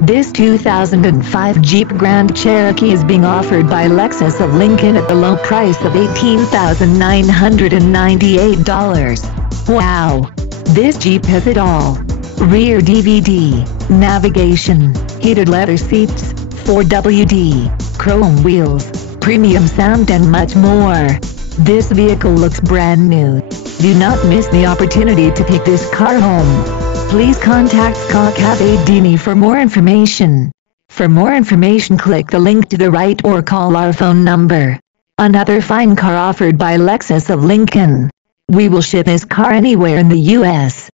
This 2005 Jeep Grand Cherokee is being offered by Lexus of Lincoln at the low price of $18,998. Wow! This Jeep has it all. Rear DVD, navigation, heated leather seats, 4WD, chrome wheels, premium sound and much more. This vehicle looks brand new. Do not miss the opportunity to take this car home. Please contact Scott Cavadini for more information. For more information, click the link to the right or call our phone number. Another fine car offered by Lexus of Lincoln. We will ship this car anywhere in the U.S.